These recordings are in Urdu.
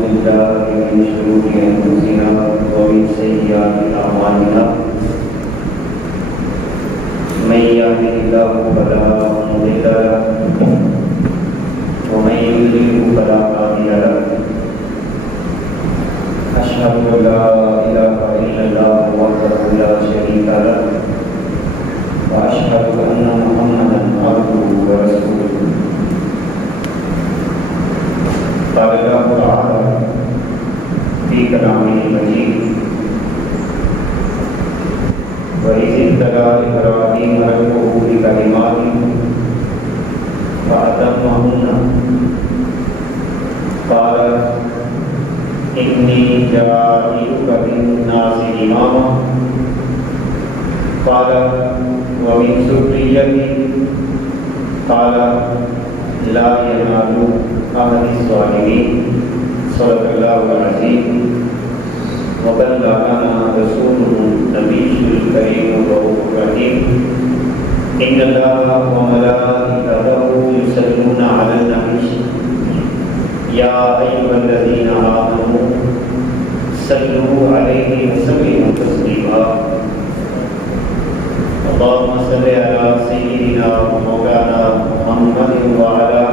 بالله من شرور أنفسنا ومن سيئات أعمالنا من يهده الله فلا مضل له ومن يضلل فلا هادي له أشهد أن لا إله إلا الله وحده لا شريك له وأشهد أن محمدا عبده ورسوله قال الله تعالى في كلامه المجيد وإذ ابتلى إبراهيم ربه بكلمات فأتمهن قال إني جاعلك للناس إماما قال ومن ذريتي قال لا ينال عهد الظالمين صدق الله العظيم وبلغنا رسوله النبي الكريم الرؤوف الرحيم إن الله وملائكته يصلون على النبي يا أيها الذين آمنوا صلوا عليه وسلموا تسليما اللهم صل على سيدنا ومولانا محمد وعلى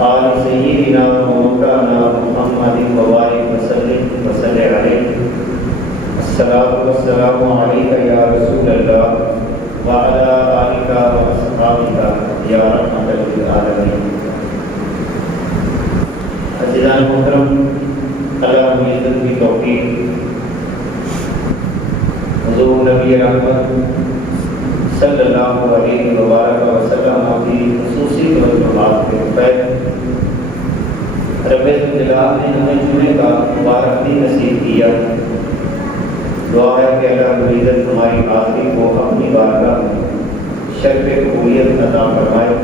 آل سيدنا ومولانا محمد وبارك وسلم عليه الصلاة والسلام عليك يا رسول الله وعلى آلك وأصحابك يا رحمة للعالمين. عزیزان محترم، اللہ رب العزت کی توفیق حضور نبی رحمت صلی اللہ علیہ وسلم کی خصوصی طور پر بات کرتا ہے. رب الجلال نے ہمیں جمعے کا مبارک دن نصیب کیا. دعا ہے کہ اللہ رب العزت ہماری حاضری کو اپنی بارگاہ شرف قبولیت عطا فرمائے،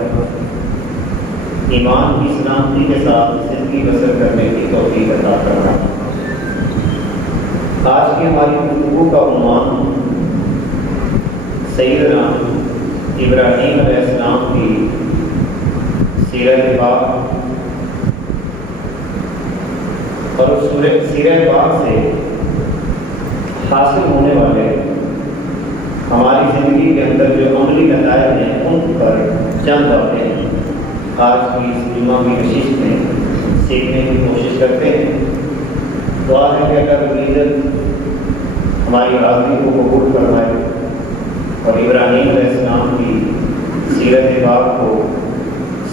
ایمان کی سلامتی کے ساتھ زندگی بسر کرنے کی توفیق عطا فرمائے. آج کی ہماری گفتگو کا عنوان سیدنا ابراہیم علیہ السلام کی سیرت پاک اور اس سیرت پاک سے حاصل ہونے والے ہماری زندگی کے اندر جو عملی نتائج ہیں ان پر چند باتیں آج کی اس جمعہ کی نشست میں سیکھنے کی کوشش کرتے ہیں. دعا ہے کہ اللہ رب العزت ہماری حاضری کو قبول فرمائے اور ابراہیم علیہ السلام کی سیرت پاک کو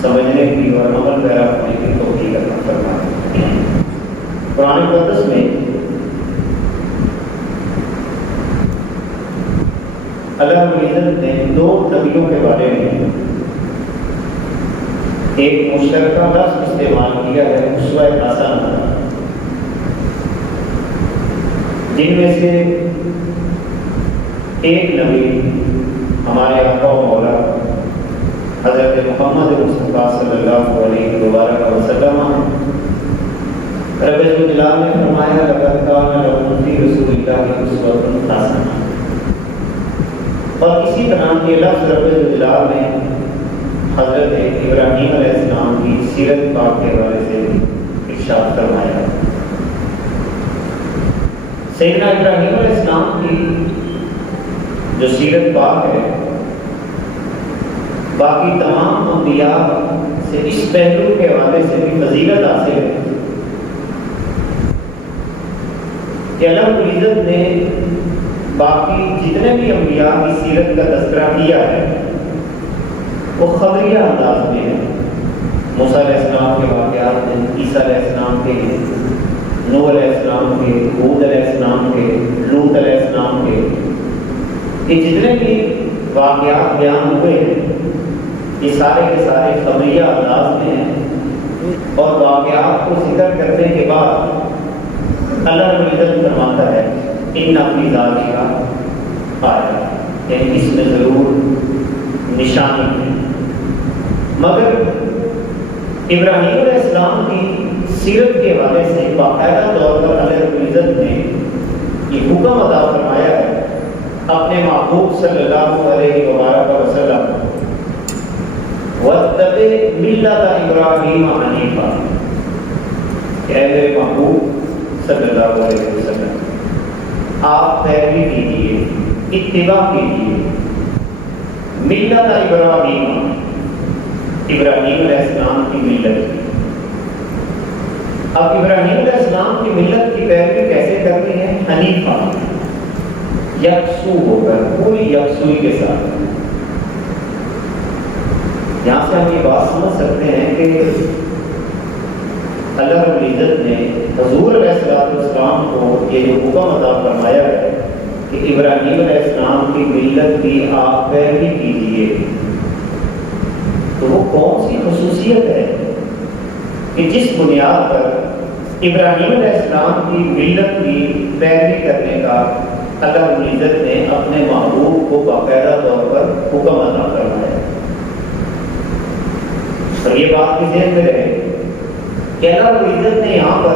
سمجھنے کی اور عمل پیرا ہونے کی توفیق عطا فرمائے. قرآن مقدس میں اللہ رب العزت نے دو نبیوں کے بارے میں ایک مشترکہ لفظ استعمال کیا ہے، اسوہ حسنہ، جن میں سے ایک نبی ہمارے آقا و مولا حضرت محمد مصطفیٰ صلی اللہ علیہ وسلم. رب الجلال نے فرمایا لقد کان لکم فی رسول اللہ اسوۃ حسنہ، اور اسی طرح کے لفظ رب الجلال نے حضرت ابراہیم علیہ السلام کی سیرت پاک کے حوالے سے ارشاد فرمایا. سیدنا ابراہیم علیہ السلام کی جو سیرت پاک ہے باقی تمام انبیاء سے اس پہلو کے حوالے سے بھی فضیلت حاصل ہے کہ اللہ رب العزت نے باقی جتنے بھی انبیاء کی سیرت کا تذکرہ کیا ہے وہ خبریہ انداز میں ہے. موسیٰ علیہ السلام کے واقعات ہیں، عیسیٰ علیہ السلام کے، نوح علیہ السلام کے، ہود علیہ السلام کے، لوط علیہ السلام کے، یہ جتنے بھی واقعات بیان ہوئے ہیں یہ سارے کے سارے خبریہ انداز میں ہیں. اور واقعات کو ذکر کرنے کے بعد اللہ رب العزت فرماتا ہے ان فی ذالک آیۃ، یعنی اس میں ضرور نشانی ہے. مگر ابراہیم علیہ السلام کی سیرت کے حوالے سے باقاعدہ طور پر اللہ رب العزت نے یہ حکم ادا فرمایا ہے اپنے محبوب صلی اللہ علیہ وسلم وَاتَّبِعْ مِلَّةَ إِبْرَاهِيمَ حَنِيفًا، کہ اے میرے محبوب صلی اللہ علیہ وسلم آپ پیروی کیجیے، اتباع کیجیے ملت ابراہیم، ابراہیم علیہ السلام کی ملت کی۔ اب ابراہیم علیہ السلام کی ملت کی پیروی کیسے کرنی ہے؟ حنیفہ، یکسو ہو کر، پوری یکسوئی کے ساتھ۔ یہاں سے ہم یہ بات سمجھ سکتے ہیں کہ اللہ رب العزت نے حضور علیہ السلام کو یہ جو حکم عطا فرمایا ہے کہ ابراہیم علیہ السلام کی ملت کی آپ پیروی کیجیے، تو وہ کون سی خصوصیت ہے کہ جس بنیاد پر ابراہیم علیہ السلام کی ملت کی پیروی کرنے کا اللہ رب العزت نے اپنے محبوب کو باقاعدہ طور پر حکم عطا فرمایا؟ اور یہ بات بھی ذہن میں رہے کہ اللہ رب العزت نے یہاں پر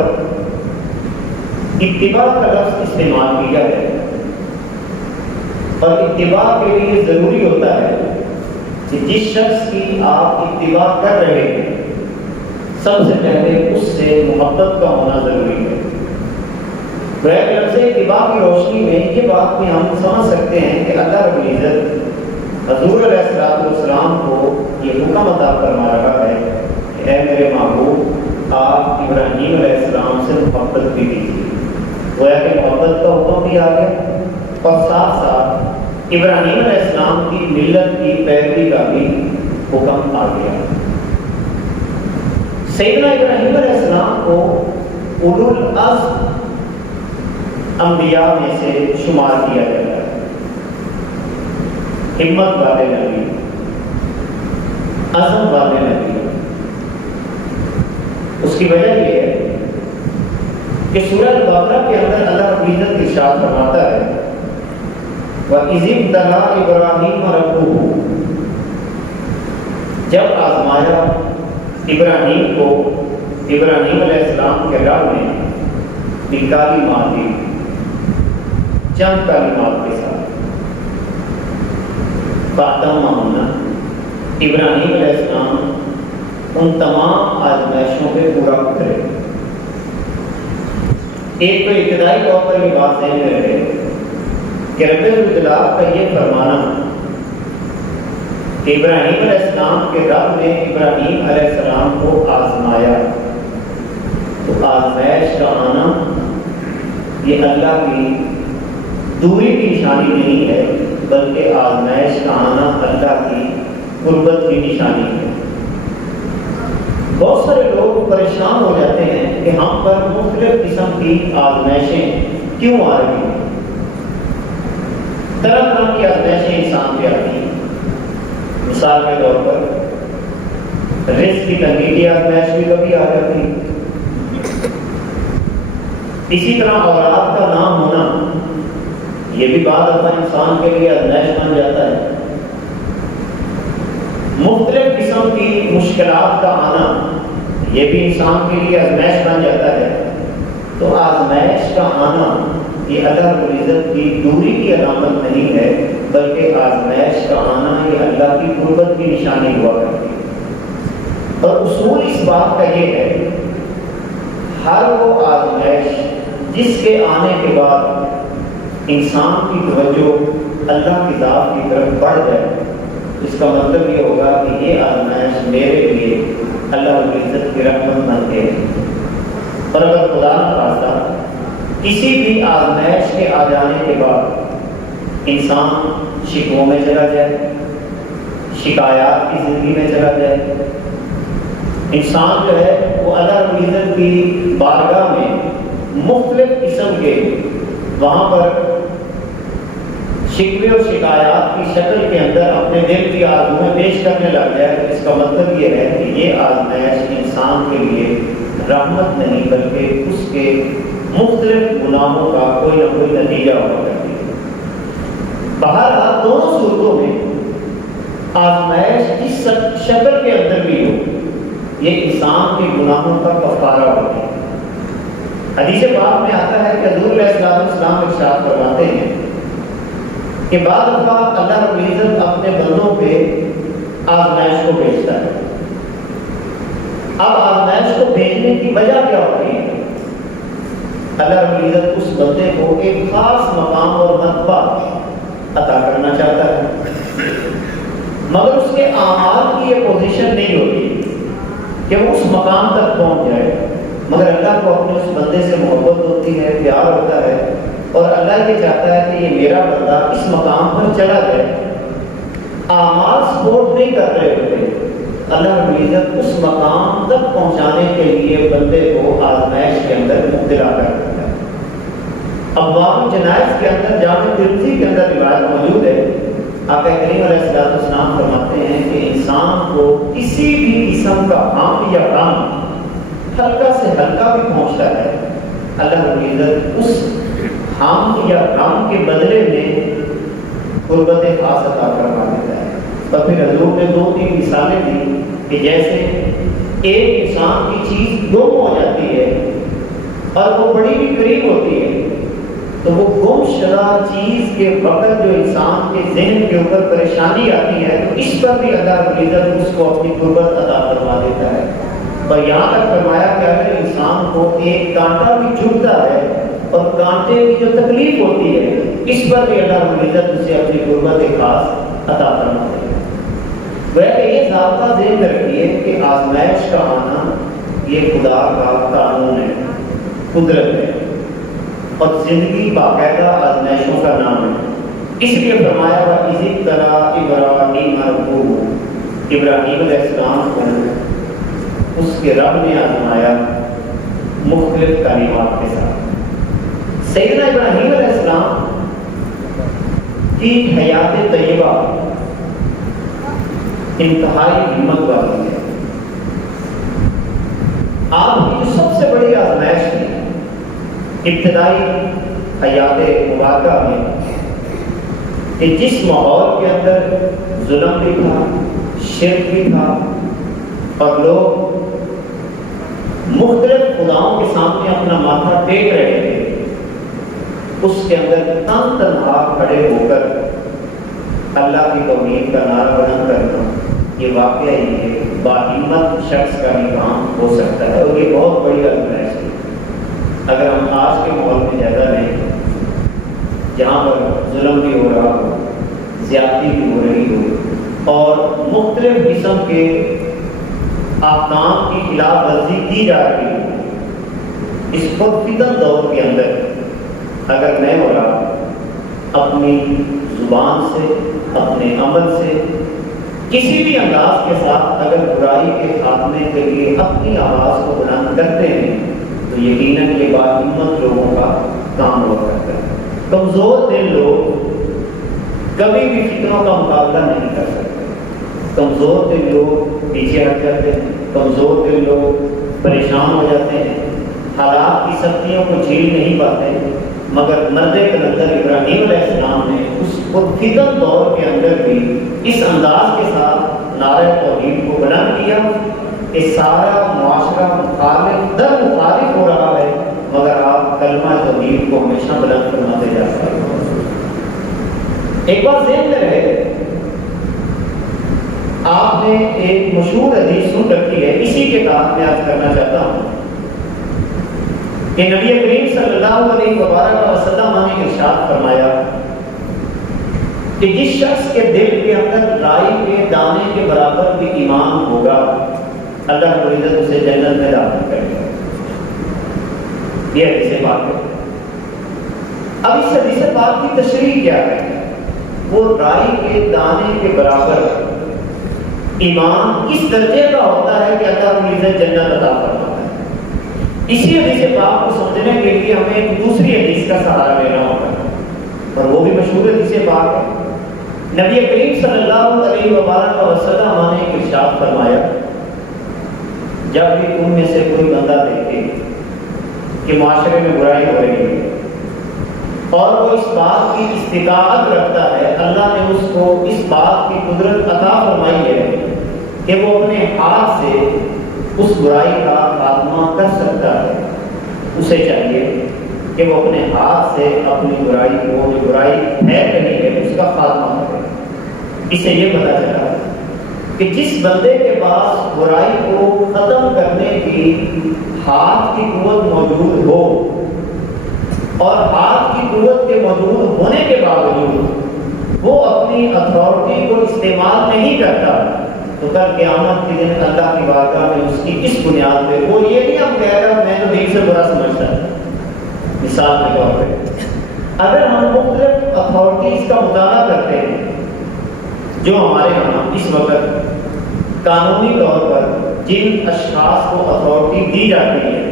اتباع کا لفظ استعمال کیا ہے، اور اتباع کے لیے ضروری ہوتا ہے کہ جس شخص کی آپ اتباع کر رہے ہیں سب سے پہلے اس سے محبت کا ہونا ضروری ہے۔ لفظ اتباع کی روشنی میں یہ بات بھی ہم سمجھ سکتے ہیں کہ اللہ رب العزت حضور علیہ السلام کو یہ حکم عطا فرما رہا ہے کہ اے میرے محبوب آپ ابراہیم علیہ السلام سے محبت بھی کیجیے۔ گویا کہ محبت کا حکم بھی آ گیا، اور ساتھ ساتھ ابراہیم علیہ السلام کی ملت کی پیروی کا بھی حکم آ گیا۔ سیدنا ابراہیم علیہ السلام کو اولو العزم انبیاء میں سے شمار کیا جاتا ہے، ہمت والے نبی، عزم والے نبی۔ اس کی وجہ یہ ہے کہ سورہ البقرہ کے اندر اللہ رب العزت ارشاد فرماتا ہے وَإِذِ ابْتَلَىٰ إِبْرَاهِيمَ رَبُّهُ، جب آزمایا ابراہیم کو ابراہیم علیہ السلام کے رب نے بکلمات دی، چند کلمات کے ساتھ، فَأَتَمَّهُنَّ، ابراہیم علیہ السلام ان تمام آزمائشوں پہ پورا اترے۔ ایک تو ابتدائی طور پر یہ بات ذہن میں رہے کہ رب الجلال کا یہ فرمانا کہ ابراہیم علیہ السلام کے رب نے ابراہیم علیہ السلام کو آزمایا، تو آزمائش کا آنا یہ اللہ کی دوری کی نشانی نہیں ہے، بلکہ آزمائش کا آنا اللہ کی قربت کی نشانی ہے۔ بہت سارے لوگ پریشان ہو جاتے ہیں کہ ہم پر مختلف قسم کی آزمائشیں کیوں آ رہی ہیں۔ طرح طرح کی آزمائشیں انسان پہ آتی ہیں۔ مثال کے طور پر رزق کی تنگی کی آزمائش بھی کبھی آ جاتی ہے۔ اسی طرح اولاد کا نہ ہونا یہ بھی بعض دفعہ انسان کے لیے آزمائش بن جاتا ہے۔ مختلف قسم کی مشکلات کا آنا یہ بھی انسان کے لیے آزمائش بن جاتا ہے۔ تو آزمائش کا آنا یہ اللہ رب العزت کی دوری کی علامت نہیں ہے، بلکہ آزمائش کا آنا یہ اللہ کی قربت کی نشانی ہوا کرتی ہے۔ اور اصول اس بات کا یہ ہے ہر وہ آزمائش جس کے آنے کے بعد انسان کی توجہ اللہ کی ذات کی طرف بڑھ جائے، اس کا مطلب یہ ہوگا کہ یہ آزمائش میرے لیے اللہ رب العزت کی رحمت بن گئی۔ اور اگر خدا نہ خواستہ کسی بھی آزمائش کے آ جانے کے بعد انسان شکووں میں چلا جائے، شکایات کی زندگی میں چلا جائے، انسان جو ہے وہ اللہ رب العزت کی بارگاہ میں مختلف قسم کے وہاں پر شکوے اور شکایات کی شکل کے اندر اپنے دل کی آرزویں پیش کرنے لگ جائے، تو اس کا مطلب یہ ہے کہ یہ آزمائش انسان کے لیے رحمت نہیں بلکہ اس کے مختلف گناہوں کا کوئی نہ کوئی نتیجہ ہوا کرتی ہے۔ بہرحال دونوں صورتوں میں آزمائش جس شکل کے اندر بھی ہو یہ انسان کے گناہوں کا کفارہ ہوتی ہے۔ حدیث پاک میں آتا ہے کہ حضور علیہ السلام ارشاد فرماتے ہیں کہ بعض دفعہ اللہ رب العزت اپنے بندوں پہ آزمائش کو بھیجتا ہے۔ اب آزمائش کو بھیجنے کی وجہ کیا ہوتی ہے؟ اللہ رب العزت اس بندے کو ایک خاص مقام اور مرتبہ عطا کرنا چاہتا ہے، مگر اس کے اعمال کی یہ پوزیشن نہیں ہوتی کہ وہ اس مقام تک پہنچ جائے، مگر اللہ کو اپنے اس بندے سے محبت ہوتی ہے، پیار ہوتا ہے، اور اللہ یہ چاہتا ہے کہ یہ میرا بندہ اس مقام پر چلا جائے۔ اعمال سپورٹ نہیں کر رہے ہوتے، اللہ رب العزت اس مقام تک پہنچانے کے لیے بندے کو آزمائش کے اندر مبتلا کر دیتا ہے۔ ابواب الجنائز کے اندر جامع ترمذی کے اندر روایت موجود ہے، آقا کریم علیہ السلام فرماتے ہیں کہ انسان کو کسی بھی قسم کا غم یا غم ہلکا سے ہلکا بھی پہنچتا ہے، اللہ رب العزت اس غم یا غم کے بدلے میں قربت خاص عطا فرما دیتا ہے۔ اور پھر حضور نے 2-3 مثالیں دی کہ جیسے ایک انسان کی چیز گم ہو جاتی ہے اور وہ بڑی بھی قریب ہوتی ہے، تو وہ گم شدہ چیز کے وقت جو انسان کے ذہن کے اوپر پریشانی آتی ہے تو اس پر بھی اللہ رب العزت اس کو اپنی قربت عطا فرما دیتا ہے۔ اور یہاں تک فرمایا کہ اگر انسان کو ایک کانٹا بھی چبھتا ہے اور کانٹے کی جو تکلیف ہوتی ہے اس پر بھی اللہ رب العزت اسے اپنی قربت خاص عطا فرما دیتا ہے۔ ویسے یہ ضابطہ ذہن میں رکھیے کہ آزمائش کا آنا یہ خدا کا قانون ہے، قدرت ہے، اور زندگی باقاعدہ آزمائشوں کا نام ہے۔ اس لیے فرمایا ہوا اسی طرح ابراہیم علیہ السلام کو اس کے رب نے آزمایا مختلف تعلیمات کے ساتھ۔ سیدنا ابراہیم علیہ السلام کی حیات طیبہ انتہائی ہمت والی ہے۔ آپ کی جو سب سے بڑی آزمائش تھی ابتدائی حیات مبارکہ میں کہ جس ماحول کے اندر ظلم بھی تھا، شرک بھی تھا، اور لوگ مختلف خداؤں کے سامنے اپنا ماتھا ٹیک رہے تھے، اس کے اندر تنہا کھڑے ہو کر اللہ کی توحید کا نعرہ بلند کرنا یہ واقعہ ہی ہے باہمت شخص کا بھی کام ہو سکتا ہے، اور یہ بہت بڑی آزمائش ہے۔ اگر ہم آج کے ماحول میں جائزہ لیں جہاں پر ظلم بھی ہو رہا ہو، زیادتی بھی ہو رہی ہو، اور مختلف قسم کے احکام کی خلاف ورزی کی جا رہی ہے، اس پرفتن دور کے اندر اگر میں اور آپ اپنی زبان سے، اپنے عمل سے، کسی بھی انداز کے ساتھ اگر برائی کے خاتمے کے لیے اپنی آواز کو بلند کرتے ہیں تو یقیناً یہ باہمت لوگوں کا کام ہوا کرتا ہے۔ کمزور دل لوگ کبھی بھی فتنوں کا مقابلہ نہیں کر سکتے، کمزور دل لوگ پیچھے ہٹ جاتے ہیں، کمزور دل لوگ پریشان ہو جاتے ہیں، حالات کی سختیوں کو جھیل نہیں پاتے، مگر مرد کلندر ابراہیم علیہ السلام نے اس پرفتن دور کے اندر بھی اس انداز کے ساتھ نعرہ توحید کو بلند کیا کہ سارا معاشرہ مخالف در مخالف ہو رہا ہے، مگر آپ کلمہ توحید کو ہمیشہ بلند فرماتے جا رہے ہیں۔ ایک بات ذہن میں رہے، آپ نے ایک مشہور حدیث سن رکھی ہے، اسی کے تحت میں عرض کرنا چاہتا ہوں کہ نبی کریم صلی اللہ علیہ وسلم نے ارشاد فرمایا کہ جس شخص کے دل کے اندر رائی کے دانے کے برابر بھی ایمان ہوگا اللہ رب العزت اسے جنت میں داخل کرے گا۔ یہ حدیث پاک ہے۔ اب اس حدیث پاک کی تشریح کیا ہے؟ وہ رائی کے دانے کے برابر ایمان کس درجے کا ہوتا ہے کہ اللہ رب العزت جنت عطا فرماتا ہے۔ اسی حدیث پاک کو سمجھنے کے لیے ہمیں ایک دوسری حدیث کا سہارا لینا ہوگا، اور وہ بھی مشہور حدیث پاک ہے۔ نبی کریم صلی اللہ علیہ وسلم نے ارشاد فرمایا جب بھی تم میں سے کوئی بندہ دیکھے کہ معاشرے میں برائی ہو رہی ہے اور وہ اس بات کی استطاعت رکھتا ہے، اللہ نے اس کو اس بات کی قدرت عطا فرمائی ہے کہ وہ اپنے ہاتھ سے اس برائی کا خاتمہ کر سکتا ہے، اسے چاہیے کہ وہ اپنے ہاتھ سے اپنی برائی کو، جو برائی ہے رہی ہے، اس کا خاتمہ کرے۔ اسے یہ پتہ چلا کہ جس بندے کے پاس برائی کو ختم کرنے کی ہاتھ کی قوت موجود ہو اور ہاتھ کی قوت کے موجود ہونے کے باوجود وہ اپنی اتھارٹی کو استعمال نہیں کرتا، تو کل قیامت کے دن اللہ کی بارگاہ میں اس کی اس بنیاد پہ وہ یہ نہیں ہم کہہ رہا میں تو دل سے برا سمجھتا ہوں۔ مثال کے طور پہ اگر ہم مختلف اتھارٹیز کا مطالعہ کرتے ہیں جو ہمارے یہاں اس وقت قانونی طور پر جن اشخاص کو اتھارٹی دی جاتی ہے،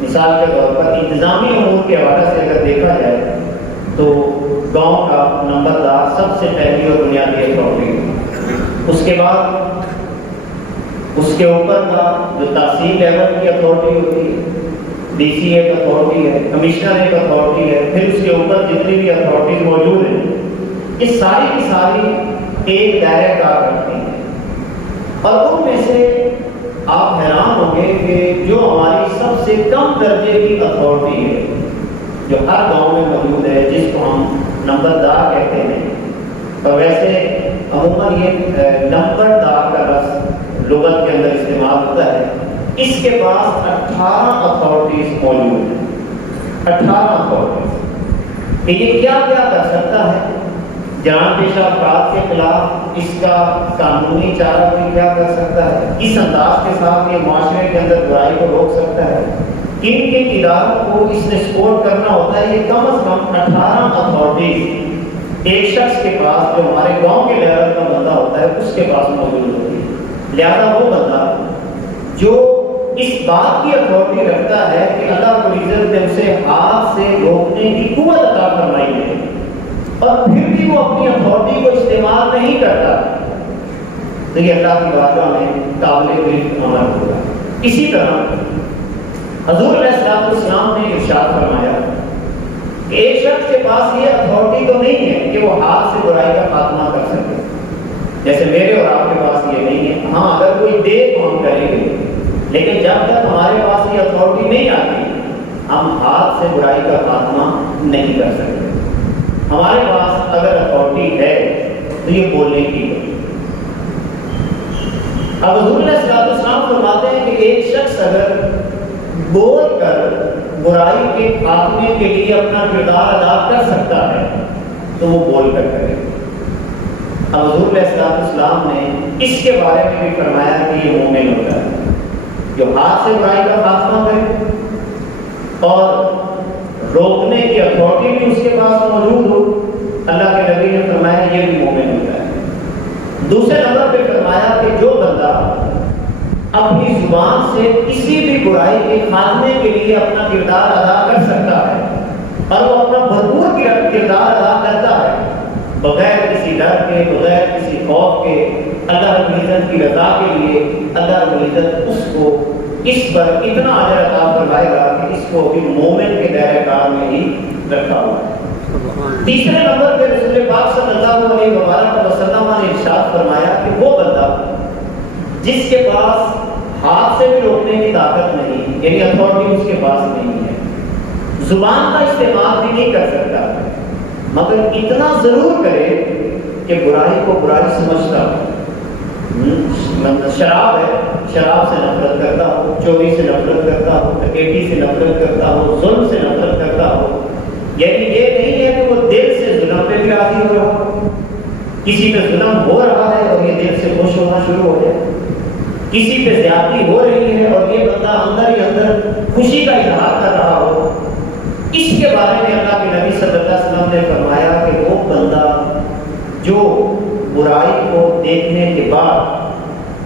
مثال کے طور پر انتظامی امور کے حوالے سے اگر دیکھا جائے تو گاؤں کا نمبردار سب سے پہلی اور بنیادی اتھارٹی ہے، اس کے بعد اس کے اوپر کا جو تحصیل لیول کی اتھارٹی ہوتی ہے، ڈی سی ایک اتھارٹی ہے، کمشنر ایک اتھارٹی ہے، پھر اس کے اوپر جتنی بھی اتھارٹیز موجود ہیں یہ ساری کی ساری ایک دائرہ کار رکھتی ہیں، اور ان میں سے آپ حیران ہوں گے کہ جو ہماری سب سے کم درجے کی اتھارٹی ہے جو ہر گاؤں میں موجود ہے، جس کو ہم نمبردار کہتے ہیں، اور ویسے عموماً یہ نمبردار کا لفظ لغت کے اندر استعمال ہوتا ہے، اس کے پاس 18 اتھارٹیز موجود ہیں۔ 18 اتھارٹیز کہ یہ کیا کیا کر سکتا ہے، جان پیشہ افراد کے خلاف اس کا قانونی چارہ بھی کیا کر سکتا ہے، کس انداز کے ساتھ یہ معاشرے کے اندر برائی کو روک سکتا ہے، کن کن اداروں کو اس نے سپورٹ کرنا ہوتا ہے، یہ کم از کم 18 اتھارٹیز ایک شخص کے پاس جو ہمارے گاؤں کے لیول کا بندہ ہوتا ہے اس کے پاس موجود ہوتی ہے۔ لہذا وہ بندہ جو اس بات کی اتھارٹی رکھتا ہے کہ اللہ رب العزت نے اسے ہاتھ سے روکنے کی قوت عطا فرمائی ہے اور پھر بھی وہ اپنی اتھارٹی کو استعمال نہیں کرتا، تو یہ اللہ کی بارگاہ میں قابل گرفت عمل ہوگا۔ اسی طرح حضور علیہ السلام نے ارشاد فرمایا کہ ایک شخص کے پاس یہ اتھارٹی تو نہیں ہے کہ وہ ہاتھ سے برائی کا خاتمہ کر سکے، جیسے میرے اور آپ کے پاس یہ نہیں ہے۔ ہاں اگر کوئی دے تو ہم کریں گے، لیکن جب تک ہمارے پاس یہ اتھارٹی نہیں آتی ہم ہاتھ سے برائی کا خاتمہ نہیں کر سکتے۔ ہمارے پاس اگر اتھارٹی ہے تو یہ بولنے کی ہے۔ اب حضور علیہ السلام فرماتے ہیں کہ ایک شخص اگر بول کر برائی کے خاتمے کے لیے اپنا کردار ادا کر سکتا ہے تو وہ بول کر کرے۔ اب حضور علیہ السلام نے اس کے بارے میں بھی فرمایا کہ یہ مومن ہوتا ہے جو ہاتھ سے برائی کا خاتمہ کرے اور روکنے کی اتھارٹی بھی اس کے پاس موجود ہو۔ اللہ کے نبی نے فرمایا یہ بھی مومن ہوتا ہے۔ دوسرے نمبر پہ فرمایا کہ جو بندہ اپنی زبان سے کسی بھی برائی کے خاتمے کے لیے اپنا کردار ادا کر سکتا ہے اور وہ اپنا بھرپور کردار ادا کرتا ہے بغیر کسی ڈر کے، بغیر کسی خوف کے، اللہ رب العزت کی رضا کے لیے، اللہ رب العزت اس کو اس پر اتنا اجر عطا فرمائے گا کہ اس کو بھی مومن کے دائرہ کار میں ہی رکھا ہوا ہے۔ تیسرے نمبر پہ رسول پاک صلی اللہ علیہ وسلم نے ارشاد فرمایا کہ وہ بندہ جس کے پاس ہاتھ سے بھی روکنے کی طاقت نہیں، یعنی اتھارٹی اس کے پاس نہیں ہے، زبان کا استعمال بھی نہیں کر سکتا، مگر اتنا ضرور کرے کہ برائی کو برائی سمجھتا ہو۔ شراب ہے، شراب سے نفرت کرتا ہو، چوری سے نفرت کرتا ہو، ڈکیتی سے نفرت کرتا ہو، ظلم سے نفرت کرتا ہو، یعنی یہ نہیں ہے کہ وہ دل سے ظلم پہ بھی راضی ہو رہا ہو، کسی پہ ظلم ہو رہا ہے اور یہ دل سے خوش ہونا شروع ہو جائے، کسی پہ زیادتی ہو رہی ہے اور یہ بندہ اندر ہی اندر خوشی کا اظہار کر رہا ہو۔ اس کے بارے میں اللہ کے نبی صلی اللہ علیہ وسلم نے فرمایا کہ وہ بندہ جو برائی کو دیکھنے کے بعد،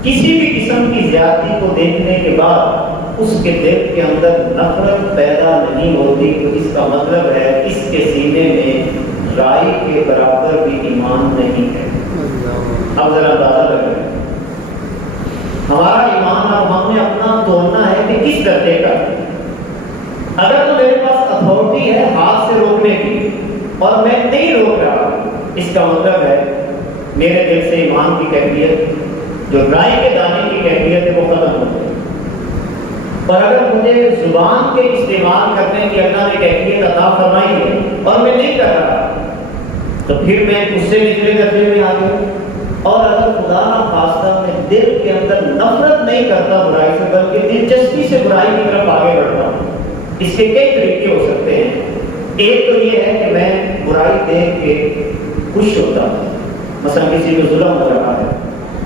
کسی بھی قسم کی زیادتی کو دیکھنے کے بعد اس کے دل کے اندر نفرت پیدا نہیں ہوتی، تو اس کا مطلب ہے اس کے سینے میں رائی کے برابر بھی ایمان نہیں ہے۔ اب ذرا اندازہ لگائیں، ہمارا ایمان اب ہم نے اپنا تولنا ہے کہ کس درجے کا ہے۔ اگر تو میرے پاس اتھارٹی ہے ہاتھ سے روکنے کی اور میں نہیں روک رہا، اس کا مطلب ہے میرے دل سے ایمان کی کیفیت، جو رائی کے دانے کی کیفیت ہے، وہ ختم ہو گئی۔ اور اگر مجھے زبان کے استعمال کرنے کی اللہ نے کیفیت عطا فرمائی ہے اور میں نہیں کر رہا، تو پھر میں اس سے نچلے درجے میں آ گیا۔ اور اگر خدا نہ خواستہ میں دل کے اندر نفرت نہیں کرتا برائی سے، بلکہ دلچسپی سے برائی کی طرف آگے بڑھتا ہوں، اس کے کئی طریقے ہو سکتے ہیں۔ ایک تو یہ ہے کہ میں برائی دیکھ کے خوش ہوتا ہوں، مثلا کسی کو ظلم ہو رہا ہے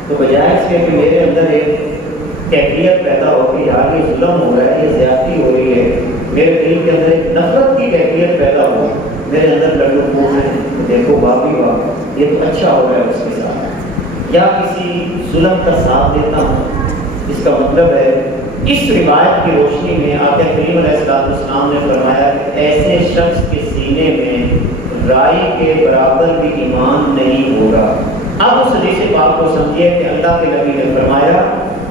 تو بجائے اس کے کہ میرے اندر ایک کیفیت پیدا ہو کہ یار یہ ظلم ہو رہا ہے، یہ زیادتی ہو رہی ہے، میرے دل کے اندر ایک نفرت کی کیفیت پیدا ہو، میرے اندر لڈو پھوٹ رہے ہیں، دیکھو باقی واہ یہ تو اچھا ہو رہا ہے اس کے ساتھ، یا کسی ظلم کا ساتھ دیتا ہوں، اس کا مطلب ہے اس روایت کی روشنی میں آقا کریم علیہ السلام نے فرمایا کہ ایسے شخص کے سینے میں رائی کے برابر بھی ایمان نہیں ہوگا۔ اب اس حدیث پاک کو سمجھیے کہ اللہ کے نبی نے فرمایا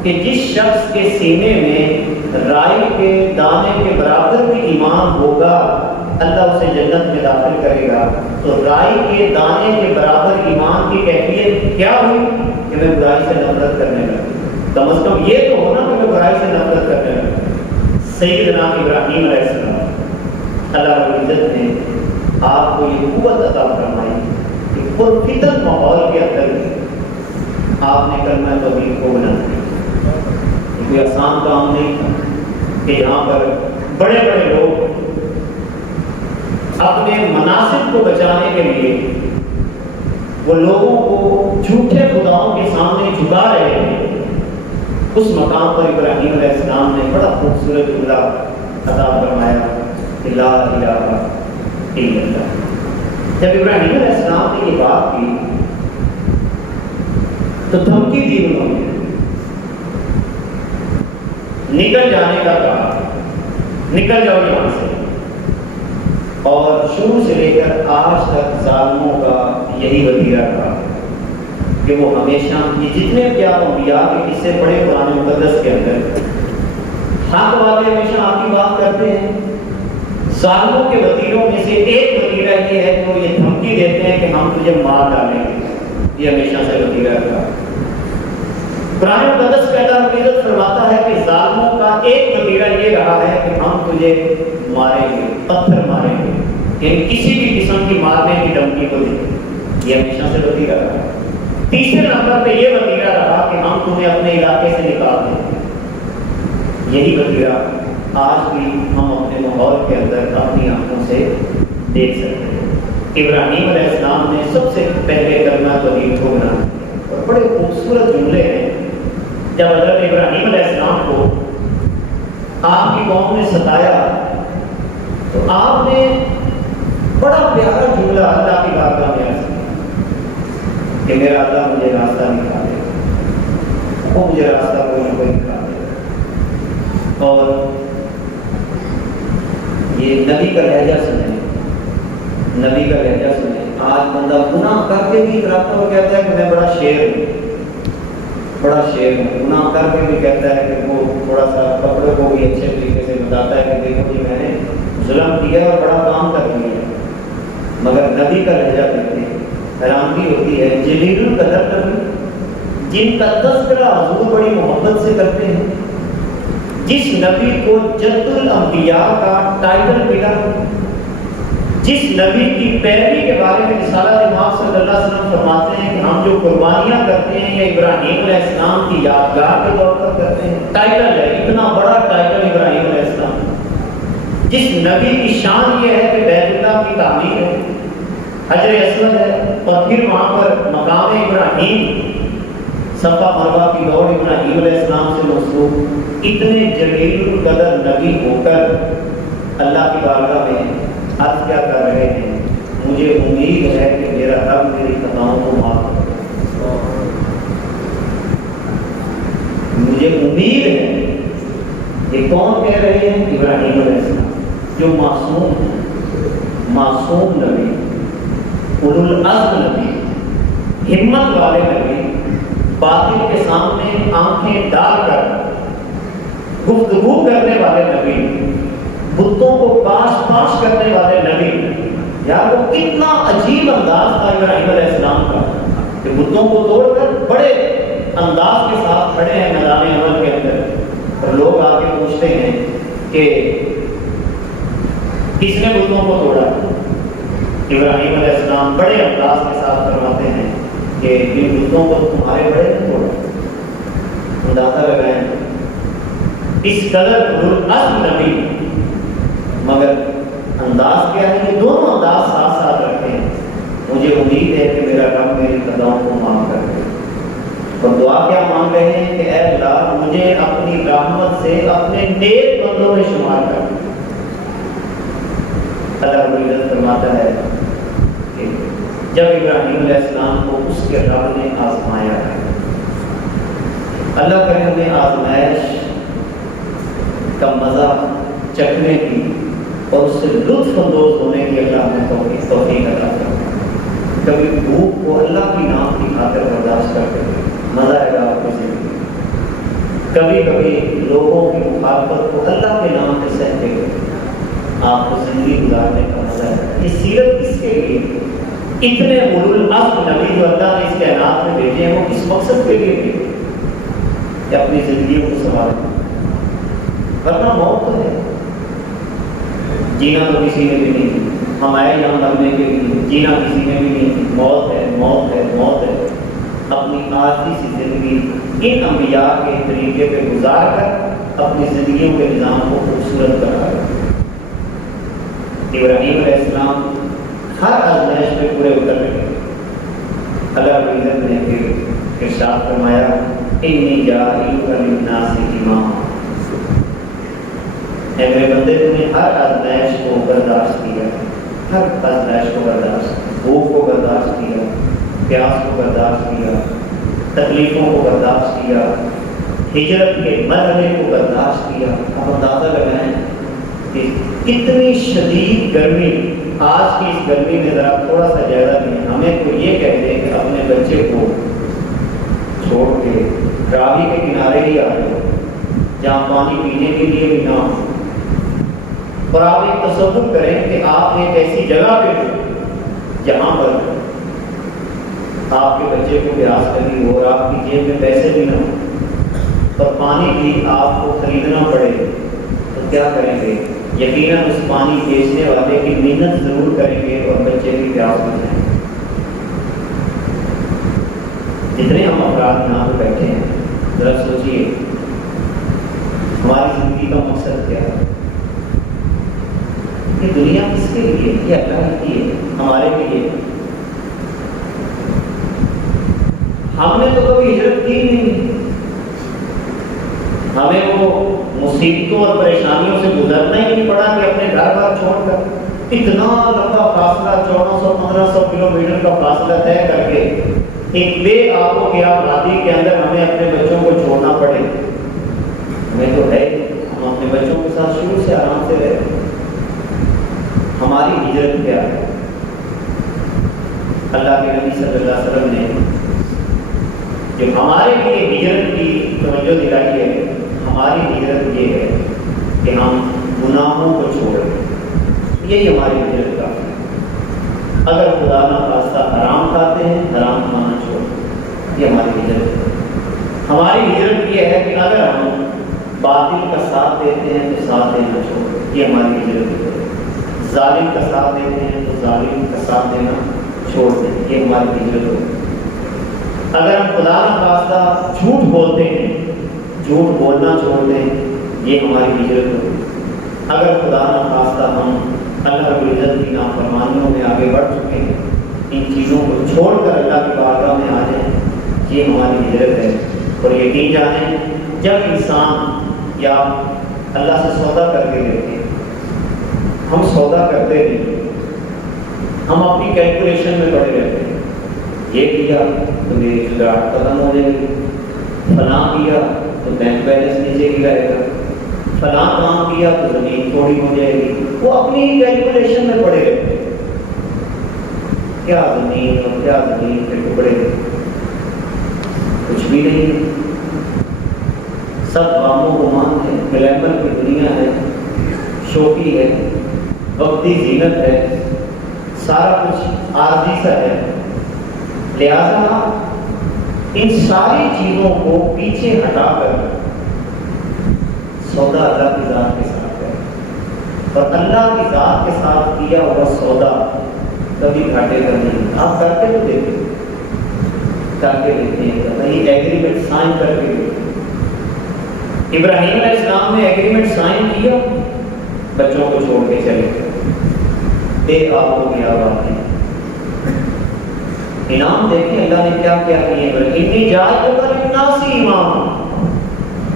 کہ جس شخص کے سینے میں رائی کے دانے کے برابر بھی ایمان ہوگا اللہ اسے جنت میں داخل کرے گا۔ تو رائی کے دانے کے برابر ایمان کی کیفیت کیا ہوئی کہ میں برائی سے نفرت کرنے لگا، کم از کم یہ تو ہونا کہ میں برائی سے نفرت کرنے لگا۔ سیدنا ابراہیم علیہ السلام اللہ رب العزت نے آپ کو یہ قوت عطا فرمائی کہ پرفتن ماحول کے اندر آپ نے کلمہ توحید کو بنا دیا۔ کوئی آسان کام نہیں تھا کہ یہاں پر بڑے بڑے لوگ اپنے مناسب کو بچانے کے لیے وہ لوگوں کو جھوٹے خداؤں کے سامنے جھکا رہے ہیں۔ اس مقام پر ابراہیم علیہ السلام نے بڑا خوبصورت جملہ عطا فرمایا کہ لا الہ الا اللہ۔ جب ابراہیم علیہ السلام نے یہ بات کی تو دھمکی دی انہوں نے، نکل جانے کا کہا، نکل جاؤ یہاں سے۔ اور شروع سے لے کر آج تک ظالموں کا یہی وتیرہ رہا کہ وہ ہمیشہ یہ جتنے بھی آپ انبیاء کے قصے پڑھے قرآن مقدس کے اندر، حق والے ہمیشہ آپ کی بات کرتے ہیں۔ ظالموں کے وتیروں میں سے ایک وتیرہ یہ ہے کہ وہ یہ دھمکی دیتے ہیں کہ ہم تجھے مار ڈالیں گے، یہ ہمیشہ سے وتیرہ رہا۔ قرآن مقدس کا اللہ عزت فرماتا ہے کہ ظالموں کا ایک وتیرہ یہ رہا ہے کہ ہم تجھے ماریں گے، پتھر ماریں گے، یعنی کسی بھی قسم کی مارنے کی دھمکی کو دیں، یہ ہمیشہ سے وتیرہ رہا۔ تیسرے نمبر پہ یہ وتیرہ رہا کہ ہم تمہیں اپنے علاقے سے نکال دیں، یہی وتیرہ آج بھی ہم اپنے ماحول کے اندر اپنی آنکھوں سے دیکھ سکتے ہیں۔ ابراہیم علیہ السلام نے سب سے پہلے کلمہ توحید کو بنا، اور بڑے خوبصورت جملے ہیں۔ جب حضرت ابراہیم علیہ السلام کو آپ کی قوم نے ستایا تو آپ نے بڑا پیارا جملہ اللہ کی بارگاہ میں عرض کیا کہ میرا اللہ مجھے راستہ دکھا دے، وہ مجھے راستہ کوئی نہ کوئی دکھا دے۔ اور یہ نبی کا لہجہ سنیں، نبی کا لہجہ سنیں۔ آج بندہ گناہ کر کے بھی اتراتا اور کہتا ہے کہ میں بڑا شیر ہوں، بڑا شیر ہوں، گناہ کر کے بھی کہتا ہے کہ وہ تھوڑا سا کپڑوں کو بھی اچھے طریقے سے بتاتا ہے کہ دیکھو جی میں نے ظلم کیا اور بڑا کام کر دیا۔ مگر نبی کا لہجہ کہتے ہیں، حیرانگی ہوتی ہے، جلیل القدر نبی جن کا تذکرہ حضور بڑی محبت سے کرتے ہیں، جس نبی کو جد الانبیاء کا ٹائٹل ملا، جس نبی کی پیروی کے بارے میں رسالہ امام صلی اللہ علیہ وسلم فرماتے ہیں کہ ہم جو قربانیاں کرتے ہیں یہ ابراہیم علیہ السلام کی یادگار کے طور پر کرتے ہیں۔ ٹائٹل ہے، اتنا بڑا ٹائٹل ابراہیم علیہ السلام، جس نبی کی شان یہ ہے کہ بیت اللہ کی تعمیر ہے، حجر اسود ہے، اور پھر وہاں پر مقام ابراہیم، صفا مروہ کی دوڑ ابراہیم علیہ السلام سے منسوب، اتنے جلیل القدر نبی ہو کر اللہ کی بارگاہ میں عرض کیا کر رہے ہیں، مجھے امید ہے کہ میرا رب میری خطاؤں کو معاف کرے، مجھے امید ہے۔ یہ کون کہہ رہے ہیں؟ ابراہیم علیہ السلام، جو معصوم ہیں، معصوم نبی، اولو العزم نبی، ہمت والے نبی، باطل کے سامنے آنکھیں ڈال کر گفتگو کرنے والے نبی، بتوں کو پاش کرنے والے نبی۔ یار وہ کتنا عجیب انداز تھا ابراہیم علیہ السلام کا کہ بتوں کو توڑ کر بڑے انداز کے ساتھ کھڑے ہیں میدان عمل کے اندر، اور لوگ آ کے پوچھتے ہیں کہ کس نے بتوں کو توڑا؟ ابراہیم علیہ السلام بڑے انداز کے ساتھ فرماتے ہیں کہ ان بتوں کو تمہارے بڑے نے توڑا۔ اندازہ لگائیں اس قدر العزم نبی، مگر انداز کیا ہے؟ امید ہے کہ میرا رب میری خطاؤں کو معاف کر دے. اور دعا کیا مانگ رہے ہیں کہ اے اللہ مجھے اپنی رحمت سے اپنے نیک بندوں میں شمار کر. اللہ رب العزت فرماتا ہے کہ جب ابراہیم علیہ السلام کو اس کے رب نے آزمایا ہے، اللہ کرے ہمیں آزمائش کا مزہ چکھنے کی اور اس سے لطف اندوز ہونے کی اللہ نے توفیق عطا فرمائے. کبھی بھوک کو اللہ کی نام کی خاطر برداشت کرتے ہیں، مزہ آئے گا آپ کو زندگی. کبھی کبھی لوگوں کی مخالفت کو اللہ کے نام پہ سہتے ہوئے آپ کو زندگی گزارنے کا مزہ ہے. یہ سیرت کس کے لیے؟ اتنے اولو العزم نبی جو اللہ نے اس کائنات میں بھیجے ہیں وہ کس مقصد کے لیے بھیجے کہ اپنی زندگیوں کو سنبھالیں. ورنہ موت تو ہے، جینا تو کسی نے بھی نہیں. ہم آئے یہاں مرنے کے لیے، جینا کسی نے بھی نہیں. موت ہے، موت ہے، موت ہے. اپنی آخری سی زندگی ان انبیاء کے طریقے پہ گزار کر اپنی زندگیوں کے نظام کو خوبصورت کرا رہے. ابراہیم علیہ السلام ہر آزمائش پہ پورے اتر رہے. اللہ رب العزت نے پھر ارشاد فرمایا انی جاعلک للناس اماما. اے میرے بندے تم نے ہر آزمائش کو برداشت کیا، ہر آزمائش کو برداشت، بھوک کو برداشت کیا، پیاس کو برداشت کیا، تکلیفوں کو برداشت کیا، ہجرت کے مرحلے کو برداشت کیا. اب اندازہ لگائیں کہ کتنی شدید گرمی. آج کی اس گرمی میں ذرا تھوڑا سا جائزہ لیں. ہمیں تو یہ کہہ دیں کہ اپنے بچے کو چھوڑ کے راوی کے کنارے ہی آ جاؤ جہاں پانی پینے کے لیے بھی نہ ہو. اور آپ ایک تصور کریں کہ آپ ایک ایسی جگہ پہ ہو جہاں پر آپ کے بچے کو پیاس لگی ہو اور آپ کی جیب میں پیسے بھی نہ ہو اور پانی بھی آپ کو خریدنا پڑے تو کیا کریں گے؟ یقیناً اس پانی بیچنے والے کی محنت ضرور کریں گے اور بچے کی پیاس بجھائیں گے. جتنے ہم افراد یہاں پہ بیٹھے ہیں ذرا سوچیے ہماری زندگی کا مقصد کیا ہے؟ یہ دنیا کس کے لیے؟ یہ اللہ کی ہے، ہمارے لیے. ہم نے تو کبھی ہجرت کی نہیں. ہمیں وہ مصیبتوں اور پریشانیوں سے گزرنا ہی نہیں پڑا کہ اپنے گھر بار چھوڑ کر اتنا لمبا فاصلہ 1400-1500 کلومیٹر کا فاصلہ طے کر کے ایک بے آب و گیاب وادی کے اندر ہمیں اپنے بچوں کو چھوڑنا پڑے. ہمیں تو ہے ہم اپنے بچوں کے ساتھ شروع سے آرام سے رہے. ہماری ہجرت کیا ہے؟ اللہ کے نبی صلی اللہ علیہ وسلم نے جو ہمارے لیے ہجرت کی توجہ دلائی ہے، ہماری ہجرت یہ ہے کہ ہم گناہوں کو چھوڑیں. یہی ہماری ہجرت کا ہے. اگر خدا نہ خواستہ حرام کھاتے ہیں، حرام کھانا چھوڑیں. یہ ہماری ہجرت ہے. ہماری ہجرت یہ ہے کہ اگر ہم باطل کا ساتھ دیتے ہیں تو ساتھ دینا چھوڑیں. یہ ہماری ہجرت ہے. ظالم کا ساتھ دیتے ہیں تو ظالم کا ساتھ دینا چھوڑ دیں. یہ ہماری ہجرت ہے. اگر ہم خدا نہ خواستہ جھوٹ بولتے ہیں، جھوٹ بولنا چھوڑ دیں. یہ ہماری ہجرت ہے. اگر خدا نہ خواستہ ہم اللہ رب العزت کی نافرمانیوں میں آگے بڑھ چکے ہیں، ان چیزوں کو چھوڑ کر اللہ کی بارگاہ میں آ جائیں، یہ ہماری ہجرت ہے. اور یقین جانیں جب انسان یا اللہ سے سودا کر کے لیتے ہیں، ہم سودا کرتے نہیں، ہم اپنی کیلکولیشن میں پڑے رہتے ہیں. یہ کیا تو میری جگاڑ ختم ہو جائے گی، فلاں کیا تو بینک بیلنس نیچے گرائے گا، فلاں کام کیا تو زمین تھوڑی ہو جائے گی. وہ اپنی کیلکولیشن میں پڑے رہتے ہیں. کیا زمین اور کیا زمین کے ٹکڑے، کچھ بھی نہیں. سب غم و غمان ہے، گلیمر کی دنیا ہے، شوقی ہے، وقتی زینت ہے، سارا کچھ عارضی سا ہے. لہذا ان ساری چیزوں کو پیچھے ہٹا کر سودا اللہ کی ذات کے ساتھ ہے. اور اللہ کی ذات کے ساتھ کیا ہوا سودا کبھی گھاٹے کا نہیں. آپ کرتے تو دیکھتے ہیں یہ ایگریمنٹ سائن کر کے دیکھتے. ابراہیم علیہ السلام نے ایگریمنٹ سائن کیا، بچوں کو چھوڑ کے چلے گئے. بے آب و گیا بات ہے. انعام دیکھیں اللہ نے کیا کیا کیے، انی جاعل للناس اماما،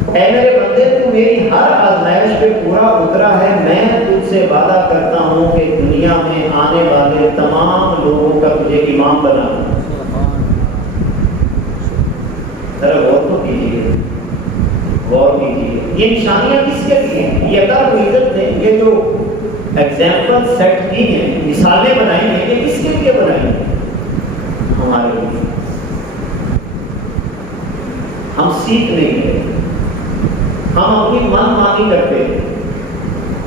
اے میرے بندے تو میری ہر آزمائش پہ پورا اترا ہے، میں تجھ سے وعدہ کرتا ہوں کہ دنیا میں آنے والے تمام لوگوں کا تجھے امام بنا دوں۔ ذرا غور تو کیجیے، غور کیجیے، یہ نشانیاں کس کے لیے ہیں؟ یہ اللہ رب العزت نے یہ جو ایگزامپل سیٹ کی ہیں، مثالیں بنائی ہیں، یہ کس کے لیے بنائی ہیں؟ ہمارے لیے۔ ہم سیکھ نہیں گئے، ہم اپنی من مانی کرتے ہیں،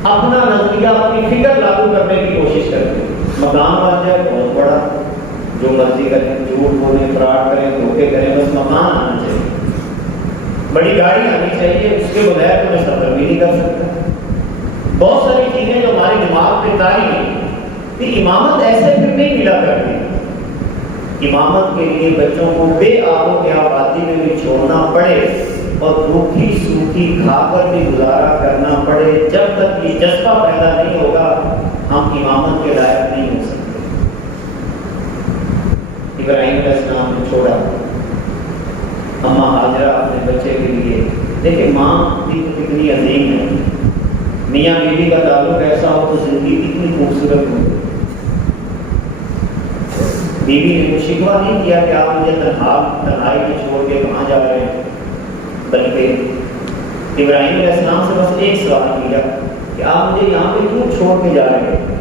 اپنا نظریہ اپنی فکر لاگو کرنے کی کوشش کرتے ہیں۔ مکان بن جائے بہت بڑا، جو مرضی کریں، جھوٹ بولیں، فراڈ کریں، دھوکے کریں، بس مکان آنا چاہیے، بڑی گاڑی آنی چاہیے، اس کے بغیر تو میں سفر بھی نہیں کر سکتا۔ بہت ساری چیزیں جو ہمارے دماغ پہ تاری ہیں کہ امامت ایسے پھر نہیں ملا کرتی۔ امامت کے لیے بچوں کو بے آب و آبادی میں بھی چھوڑنا پڑے اور روکھی سوکھی کھا کر بھی گزارا کرنا پڑے، جب تک یہ جذبہ پیدا نہیں ہوگا ہم امامت کے لائق نہیں ہو سکتے۔ ابراہیم علیہ السلام نے چھوڑا، اماں ہاجرہ اپنے بچے کے لیے، دیکھیں ماں بھی تو کتنی عظیم ہے، میاں بیوی کا تعلق ایسا ہو تو زندگی کتنی خوبصورت ہو۔ بیوی نے کوئی شکوہ نہیں کیا کہ آپ مجھے تنہائی میں چھوڑ کے کہاں جا رہے ہیں، بلکہ ابراہیم علیہ السلام سے بس ایک سوال کیا کہ آپ مجھے یہاں پہ کیوں چھوڑ کے جا رہے ہیں؟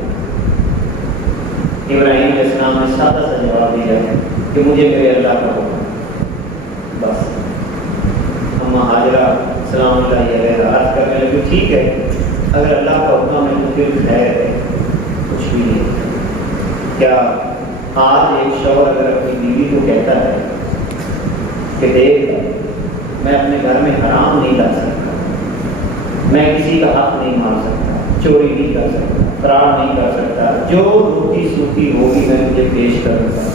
ابراہیم علیہ السلام نے سادہ سا جواب دیا کہ مجھے میرے اللہ کا حکم۔ بس اماں ہاجرہ سلام اللہ علیہ عرض کرنے لگی ٹھیک ہے، اگر اللہ کا حکم ہے تو پھر خیر ہے، کچھ بھی نہیں۔ کیا آج ایک شوہر اگر اپنی بیوی کو کہتا ہے کہ دیکھ میں اپنے گھر میں حرام نہیں لا سکتا، میں کسی کا حق نہیں مار سکتا، چوری نہیں کر سکتا، فراڈ نہیں کر سکتا، جو روٹی سوکھی ہوگی میں تجھے پیش کروں گا،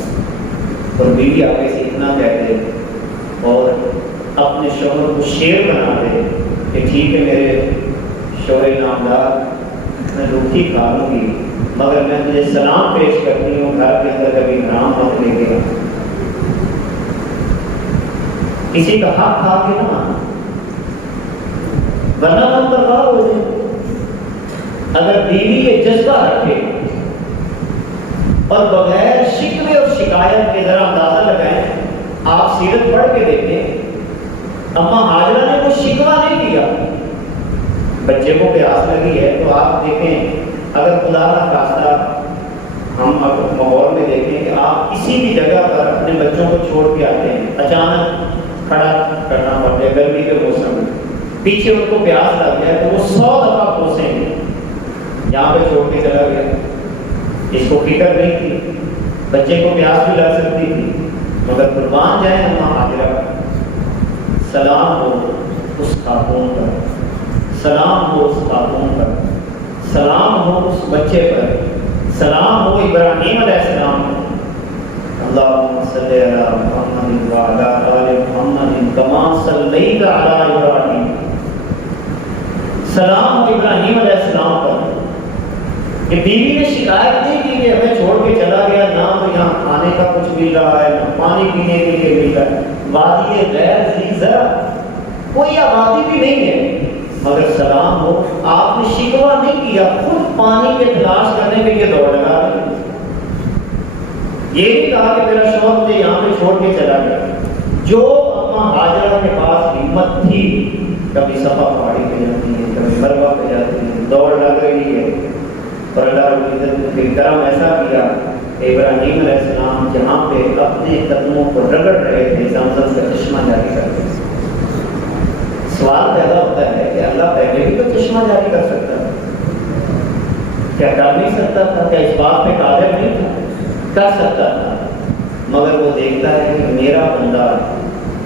اور بیوی آگے سے اتنا کہتے اور اپنے شوہر کو شیر بنا دے کہ ٹھیک ہے میرے شوہر نامدار، میں روٹی کھا لوں گی مگر میں تجھے سلام پیش کرتی ہوں، گھر کے اندر کبھی حرام مت لے کے کسی کا حق کھا کے نہ آنا، ورنہ ہم برباد ہو جائیں۔ اگر بیوی یہ جذبہ رکھے اور بغیر شکوے اور شکایت کے ذرا اندازہ لگائیں، آپ سیرت پڑھ کے دیکھیں، اماں ہاجرہ نے کوئی شکوہ نہیں کیا، بچے کو پیاس لگی ہے تو آپ دیکھیں اگر خدا نہ خواستہ ہم ماحول میں دیکھیں کہ آپ کسی بھی جگہ پر اپنے بچوں کو چھوڑ کے آتے ہیں، اچانک کھڑا کرنا پڑ جائے گرمی کے موسم میں، پیچھے ان کو پیاس لگ جائے تو وہ 100 دفعہ پوسیں گے یہاں پہ چھوڑ کے چلا گیا، اس کو فکر نہیں تھی، بچے کو پیاس بھی لگ سکتی تھی، مگر قربان جائیں اماں ہاجرہ، سلام ہو اس خاتون پر، سلام ہو اس خاتون پر، سلام ہو اس بچے پر، سلام ہو ابراہیم علیہ السلام پر۔ اللہم صلی علی محمد وعلی آل محمد کما صلیت علی ابراہیم، سلام ہو ابراہیم علیہ السلام پر۔ کہ بیوی نے شکایت نہیں کی کہ ہمیں چھوڑ کے چلا گیا، نہ تو یہاں کھانے کا کچھ مل رہا ہے، نہ پانی پینے کے لیے مل رہا ہے، وادی غیر ذی زرع، کوئی آبادی بھی نہیں ہے، مگر سلام ہو، آپ نے شکوہ نہیں کیا، خود پانی کے تلاش کرنے کے لیے دوڑ لگا رہے، یہ نہیں کہا کہ میرا شوہر مجھے یہاں پہ چھوڑ کے چلا گیا۔ جو اماں ہاجرہ کے پاس ہمت تھی، کبھی صفا پہاڑی پہ جاتی ہے، کبھی مروہ پہ جاتی ہے، دوڑ لگ رہی ہے، اور اللہ رب العزت نے کرم ایسا کیا کہ ابراہیم علیہ السلام جہاں پہ اپنے قدموں کو رگڑ رہے تھے زمزم سے چشمہ جاری کر رہے تھے۔ سوال پیدا ہوتا ہے کہ اللہ پہلے بھی تو چشمہ جاری کر سکتا تھا، کیا کر نہیں سکتا تھا؟ کیا اس بات پہ قادر نہیں تھا؟ کر سکتا تھا، مگر وہ دیکھتا ہے کہ میرا بندہ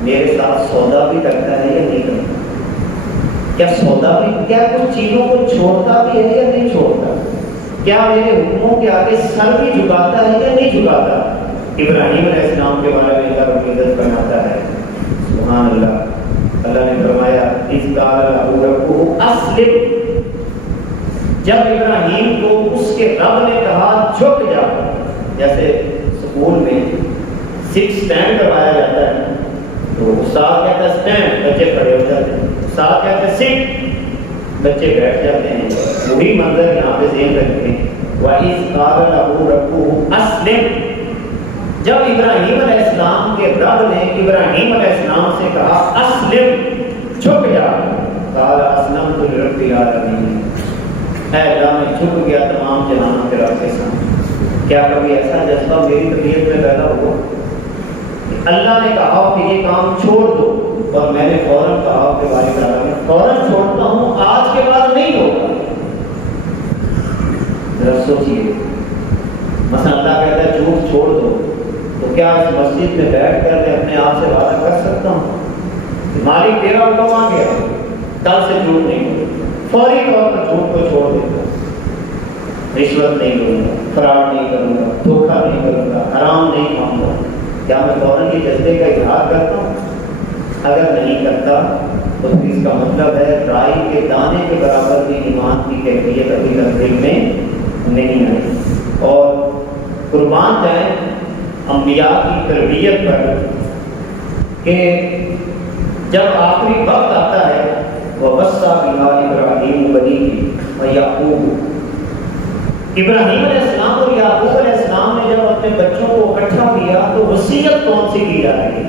میرے ساتھ سودا بھی کرتا ہے یا نہیں کرتا، کیا سودا بھی، کیا کچھ چیزوں کو چھوڑتا بھی ہے یا نہیں چھوڑتا، کیا میرے حکموں کے آگے سر بھی جھکاتا ہے یا نہیں جھکاتا۔ ابراہیم علیہ السلام کے بارے میں اللہ رب العزت فرماتا ہے، سبحان اللہ، اللہ نے فرمایا اذ قال له ربه اسلم، جب ابراہیم کو اس کے رب نے کہا جھک جا، جیسے سکول میں سٹ سٹینڈ کروایا جاتا ہے تو استاد کہتا ہے سٹینڈ، بچے کھڑے ہو جاتے ہیں، استاد کہتا ہے سٹ، بچے بیٹھ جاتے ہیں۔ وہی منظر یہاں پہ ذہن رکھتے ہیں۔ وَإِذْ قَالَ لَهُ رَبُّهُ أَسْلِمْ، جب ابراہیم علیہ السلام کے رب نے ابراہیم علیہ السلام سے کہا اسلم، جھک جا، قال اسلمت لرب العالمین، اے اللہ میں جھک گیا تمام جہانوں کے رب کے سامنے۔ کیا کبھی ایسا جذبہ میری طبیعت میں پیدا ہوا؟ اللہ نے کہا کہ یہ کام چھوڑ دو اور میں نے فوراً کہا کہ والد تعالیٰ میں فوراً چھوڑتا ہوں، آج کے بعد نہیں ہوگا۔ ذرا سوچیے، مثلا اللہ کہتا ہے جھوٹ چھوڑ دو، تو کیا اس مسجد میں بیٹھ کر میں اپنے آپ سے وعدہ کر سکتا ہوں مالک تیرا حکم آ گیا کل سے جھوٹ نہیں ہوگا، فوری طور پر جھوٹ کو چھوڑ دیتا، رشوت نہیں لوں گا، فراڈ نہیں کروں گا، دھوکہ نہیں کروں گا، حرام نہیں کھاؤں گا؟ کیا میں فوراً یہ جذبے کا اظہار کرتا ہوں؟ اگر نہیں کرتا تو اس کا مطلب ہے رائی کے دانے کے برابر بھی ایمان کی کیفیت ابھی تک دل میں نہیں آئی۔ اور قربان جائیں انبیاء کی تربیت پر کہ جب آخری وقت آتا ہے وَوَصَّىٰ بِهَا إِبْرَاهِيمُ بَنِيهِ وَيَعْقُوبُ، ابراہیم علیہ السلام اور یعقوب علیہ السلام نے جب اپنے بچوں کو اکٹھا کیا تو وصیت کون سی کی جا رہی ہے؟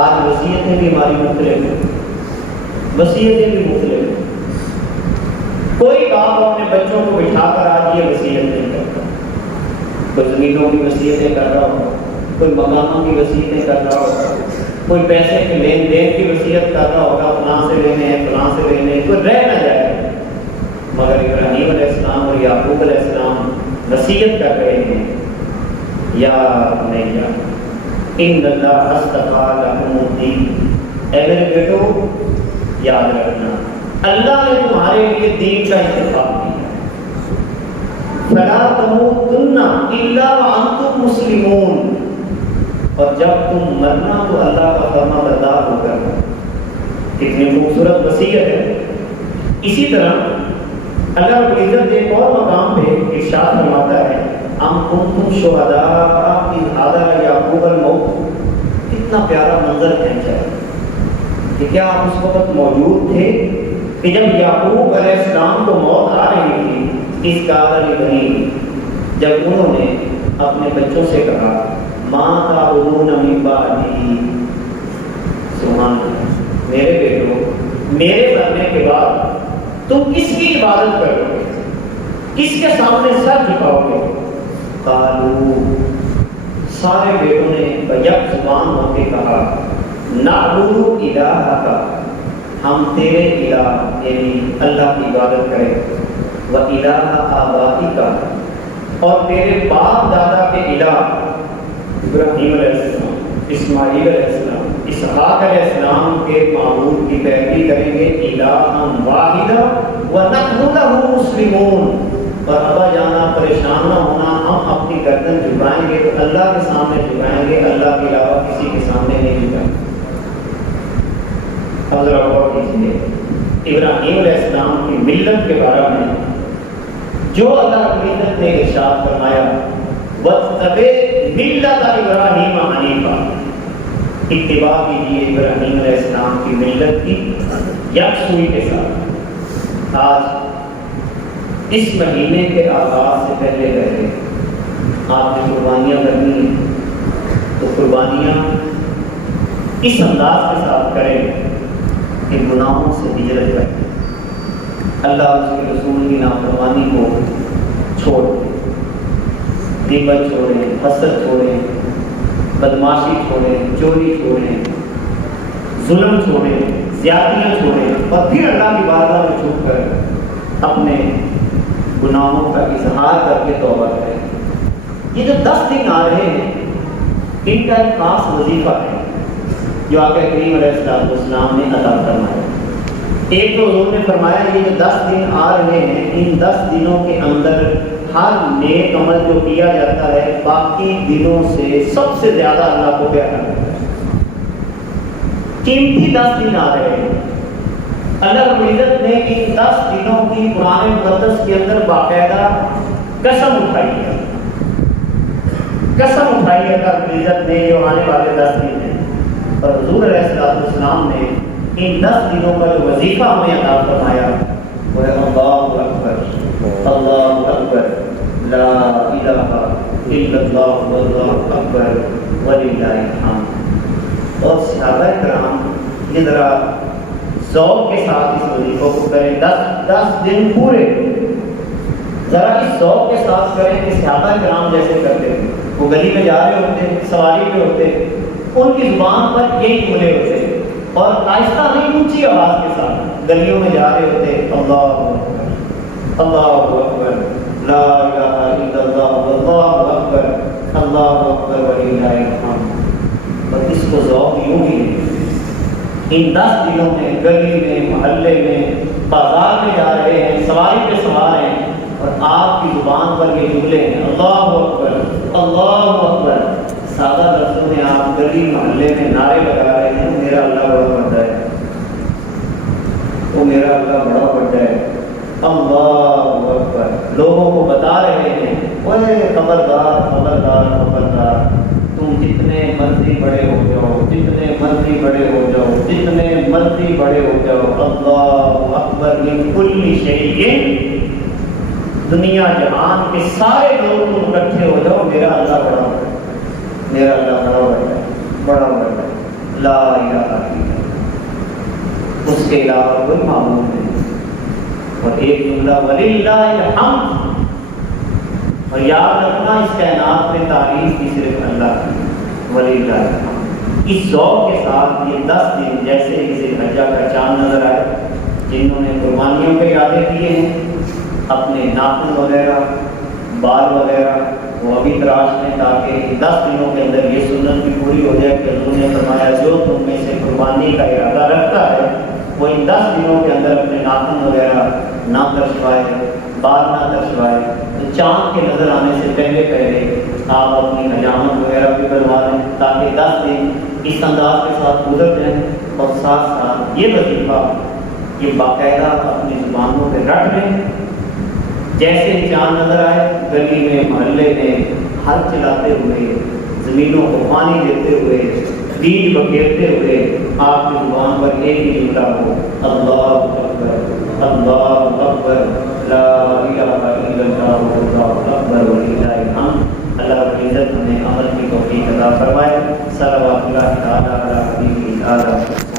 آج وصیتیں بھی ہماری مختلف ہیں، وصیتیں بھی مختلف ہیں۔ کوئی باپ اپنے بچوں کو بٹھا کر آج یہ وصیت نہیں کرتا، کوئی زمینوں کی وصیتیں کر رہا ہو، کوئی مکانوں کی وصیتیں کر رہا ہوگا، کوئی پیسے کے لین دین کی وصیت کر رہا ہوگا، فلاں سے لینے ہیں فلاں سے لینے ہیں، کوئی رہ نہ جائے۔ مگر ابراہیم علیہ السلام اور یعقوب علیہ السلام وصیت کر رہے ہیں یا نہیں یا ان اللہ اصطفیٰ لکم الدین، اے میرے بیٹو یاد رکھنا اللہ نے تمہارے لیے دین کا انتخاب کیا، فلا تموتن الا وانتم مسلمون، اور جب تم مرنا تو اللہ کا فرما بردار ہو کر۔ کتنی خوبصورت وصیت ہے۔ اسی طرح اللہ رب العزت ایک اور مقام پہ ارشاد فرماتا ہے ام کنتم شہداء اذ حضر یعقوب الموت، کتنا پیارا منظر کھینچا ہے کہ کیا آپ اس وقت موجود تھے کہ جب یعقوب علیہ السلام کو موت آ رہی تھی، اس قال لبنی، جب انہوں نے اپنے بچوں سے کہا ما تعبدون من بعدی، سبحان اللہ، میرے بیٹو میرے مرنے کے بعد تم کس کی عبادت کرو گے، کس کے سامنے سر جھکاؤ گے؟ قالوا، سارے بیٹوں نے یک زبان ہو کے کہا نعبد الہک، ہم تیرے الہ یعنی اللہ کی عبادت کریں، وَإِلَٰهَ آبَائِكَ، اور تیرے باپ دادا کے الہ ابراہیم علیہ السلام، اسماعیل علیہ السلام، اسحاق علیہ السلام کے معبود کی پیروی کریں گے، الہا واحدہ وَنَحْنُ لَهُ مُسْلِمُونَ، اور ابا جانا پریشان نہ ہونا، ہم اپنی گردن جھکائیں گے تو اللہ کے سامنے جھکائیں گے، اللہ کے علاوہ کسی کے سامنے نہیں جھکائیں گے۔ اب ذرا غور کیجیے ابراہیم علیہ السلام کی ملت کے بارے میں جو اللہ رب العزت نے ارشاد فرمایا وَاتَّبِعْ مِلَّتَ إِبْرَاهِيمَ حَنِيفًا، اتباع کیجیے ابراہیم علیہ السلام کی ملت کی یکسوئی کے ساتھ۔ آج اس مہینے کے آغاز سے پہلے آپ نے قربانیاں کرنی ہیں تو قربانیاں اس انداز کے ساتھ کریں کہ گناہوں سے ہجرت کریں، اللہ اس کے رسول کی نافرمانی کو چھوڑ دیں، غیبت چھوڑیں، حسد چھوڑیں، بدماشی چھوڑیں، چوری چھوڑیں، ظلم چھوڑیں، زیادتیاں چھوڑیں، اور پھر اللہ کی بارگاہ میں جھک کر اپنے گناہوں کا اظہار کر کے توبہ کریں۔ یہ جو 10 دن آ رہے ہیں ان کا ایک خاص وظیفہ ہے جو آقا کریم علیہ السلام نے عطا فرمایا۔ ایک تو حضور نے فرمایا یہ جو 10 دن آ رہے ہیں ان 10 دنوں کے اندر ہر نیک عمل جو کیا جاتا ہے باقی دنوں سے سب سے زیادہ اللہ کو پیارا لگتا ہے۔ قیمتی 10 دن آ رہے ہیں، اللہ رب العزت نے ان 10 دنوں کی قرآن مقدس کے اندر باقاعدہ قسم اٹھائی ہے قسم اٹھائی ہے رب العزت نے جو آنے والے 10 دن ہیں، اور حضور علیہ السلام نے ان 10 دنوں کا جو وظیفہ ہمیں عطا فرمایا وہ ہے اللہ اکبر، اللہ اکبر، لا الہ الا اللہ واللہ اکبر وللہ الحمد۔ اور صحابہ کرام یہ ذرا ذوق کے ساتھ اس وظیفوں کو کریں، 10 دن پورے ذرا اس ذوق کے ساتھ کریں کہ صحابہ کرام جیسے کرتے تھے۔ وہ گلی میں جا رہے ہوتے، سواری پہ ہوتے، ان کی زبان پر یہی جملے ہوتے، اور آہستہ نہیں اونچی آواز کے ساتھ گلیوں میں جا رہے ہوتے، اللہ اکبر، اللہ اکبر، لا الہ الا اللہ واللہ اکبر، اللہ اکبر وللہ الحمد۔ اور اس کو ذوق یوں ہی ان 10 دنوں میں گلی میں، محلے میں، بازار میں جا رہے ہیں، سواری پہ سوار ہیں، اور آپ کی زبان پر یہ جملے ہیں، اللہ اکبر، اللہ اکبر۔ سادہ لفظوں میں آپ گلی محلے میں نعرے لگا رہے ہیں، میرا اللہ بڑا بڑا ہے، وہ میرا اللہ بڑا بڑا ہے، اللہ اکبر۔ لوگوں کو بتا رہے ہیں، اوے خبردار خبردار خبردار، تم جتنے مرضی بڑے ہو جاؤ، جتنے مرضی بڑے ہو جاؤ، جتنے مرضی بڑے ہو جاؤ، اللہ اکبر من کل شیء، دنیا جہان کے سارے لوگ تم اکٹھے ہو جاؤ، میرا اللہ بڑا بڑا ہے، میرا اللہ بڑا بڑا ہے، بڑا بڑا ہے، لا الہ الا اللہ، اس کے علاوہ کوئی معبود نہیں۔ اور ایک جملہ وللہ الحمد، اور یاد رکھنا اس کائنات میں تعریف کی صرف اللہ کی، وللہ الحمد۔ اس ذوق کے ساتھ یہ 10 دن جیسے ذی الحجہ کا چاند نظر آئے، جنہوں نے قربانیوں کے ارادے کیے ہیں، اپنے ناخن وغیرہ، بال وغیرہ وہ ابھی تراش لیں، تاکہ 10 دنوں کے اندر یہ سنت بھی پوری ہو جائے کہ حضور نے فرمایا جو تم میں سے قربانی کا ارادہ رکھتا ہے وہ ان 10 دنوں کے اندر اپنے ناخن وغیرہ نہ ترشوائے، بال نہ ترشوائے، تو چاند کے نظر آنے سے پہلے پہلے آپ اپنی حجامت وغیرہ بھی کروا لیں، تاکہ 10 دن اس انداز کے ساتھ گزر جائیں، اور ساتھ ساتھ یہ وظیفہ یہ باقاعدہ اپنی زبانوں پہ رکھ لیں۔ جیسے ہی چاند نظر آئے، گلی میں، محلے میں ہل چلاتے ہوئے، زمینوں کو پانی دیتے ہوئے، بیج بکھیرتے ہوئے آپ کی زبان پر ایک ہی جملہ ہو، اللہ اکبر، اللہ اکبر، لا الہ الا اللہ واللہ اکبر وللہ الحمد۔ اللہ رب العزت ہمیں عمل کی توفیق عطا فرمائے۔ صلوات اللہ تعالی علی حبیبہ